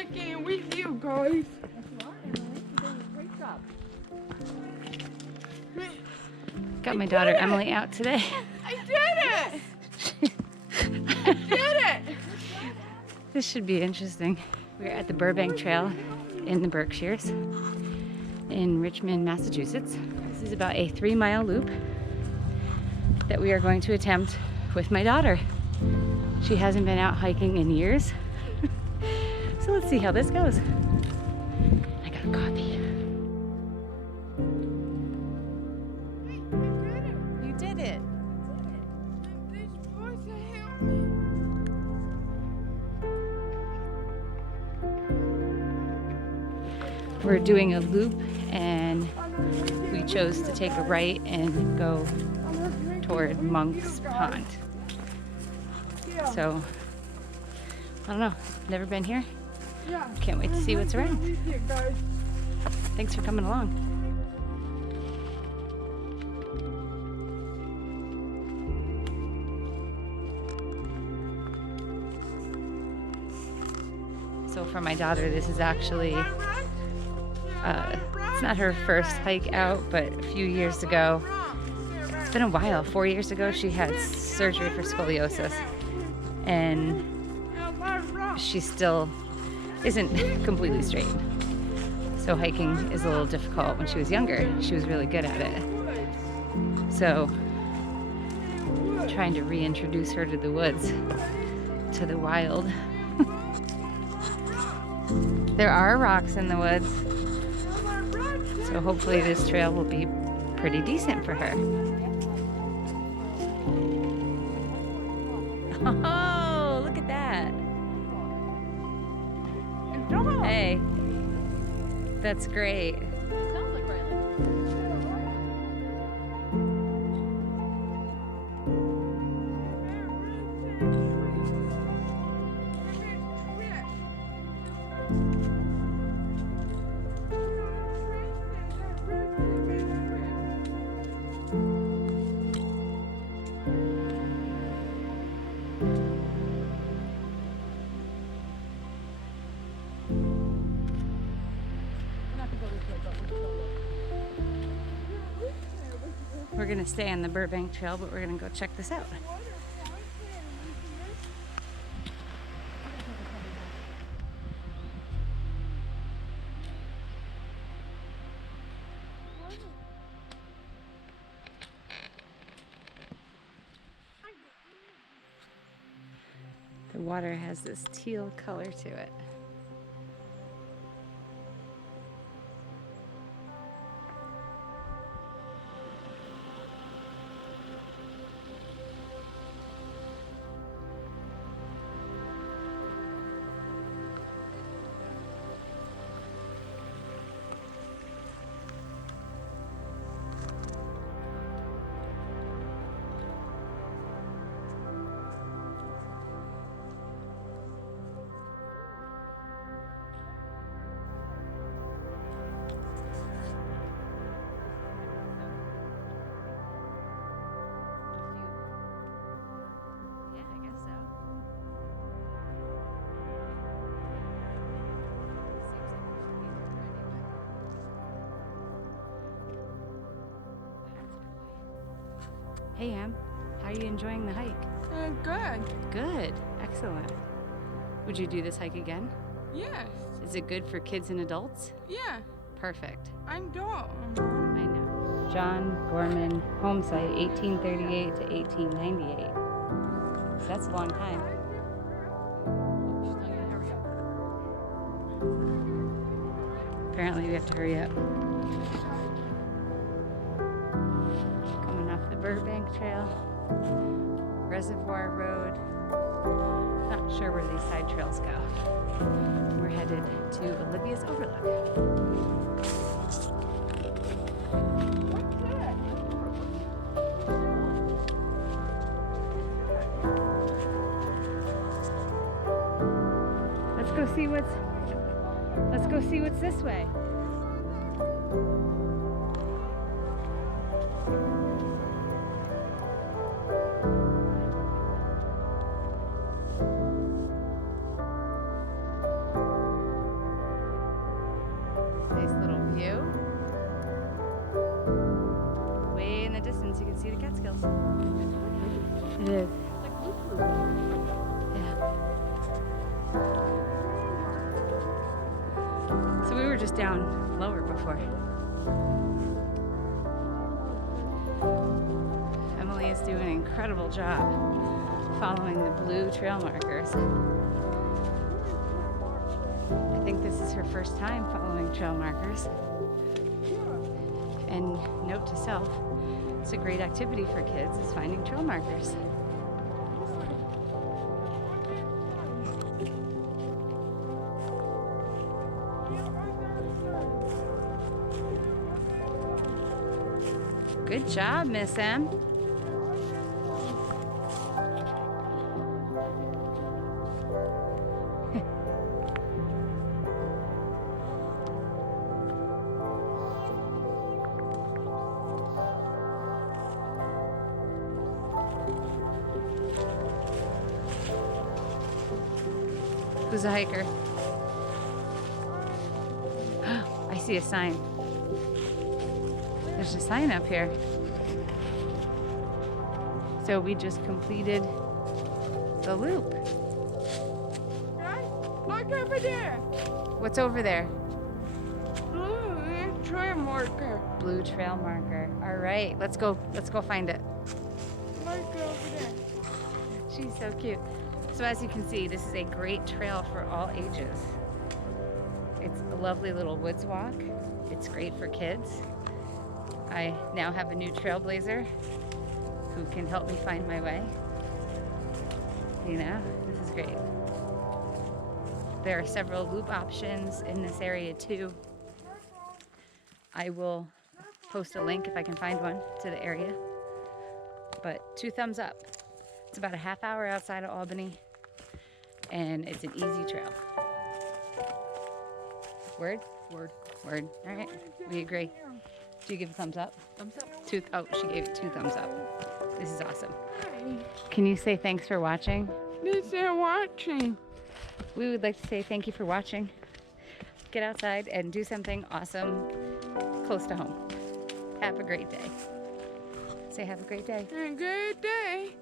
hiking with you guys. Got my daughter Emily out today. I did it! I did it! This should be interesting. We're at the Burbank Trail in the Berkshires in Richmond, Massachusetts. This is about a 3-mile loop that we are going to attempt with my daughter. She hasn't been out hiking in years. So let's see how this goes. I got a coffee. You did it. They're supposed to help me. We're doing a loop and we chose to take a right and go toward Monk's Pond. So, I don't know, never been here. Yeah. Can't wait to see what's around. With you guys. Thanks for coming along. So for my daughter, this is actually, it's not her first hike out, but a few years ago, it's been a while, 4 years ago, she had surgery for scoliosis. And she still isn't completely straight. So hiking is a little difficult. When she was younger, she was really good at it. So trying to reintroduce her to the woods, to the wild. There are rocks in the woods, so hopefully this trail will be pretty decent for her. Oh, look at that. Hey, that's great. Sounds like Riley. We're gonna stay on the Burbank Trail, but we're gonna go check this out. The water has this teal color to it. Hey, Em, how are you enjoying the hike? Good. Good, excellent. Would you do this hike again? Yes. Is it good for kids and adults? Yeah. Perfect. I'm dog. I know. John Gorman home site, 1838 to 1898. So that's a long time. Apparently we have to hurry up. Coming off the Burbank Trail, Reservoir Road. Not sure where these side trails go. We're headed to Olivia's Overlook. Let's go see what's this way. It is. It's like loop. Yeah. So we were just down lower before. Emily is doing an incredible job following the blue trail markers. I think this is her first time following trail markers. And note to self, it's a great activity for kids is finding trail markers. Good job, Miss M. Who's a hiker? I see a sign. There's a sign up here. So we just completed the loop. Right? Look over there. What's over there? Blue trail marker. Blue trail marker. All right, let's go find it. Look over there. She's so cute. So as you can see, this is a great trail for all ages. It's a lovely little woods walk. It's great for kids. I now have a new trailblazer who can help me find my way. You know, this is great. There are several loop options in this area too. I will post a link if I can find one to the area. But 2 thumbs up. It's about a half hour outside of Albany and it's an easy trail. Word? Word. Word. All right, we agree. Do you give a thumbs up? Thumbs up. Oh, she gave it 2 thumbs up. This is awesome. Hi. Can you say thanks for watching? Thanks for watching. We would like to say thank you for watching. Get outside and do something awesome close to home. Have a great day. Say have a great day. Have a good day.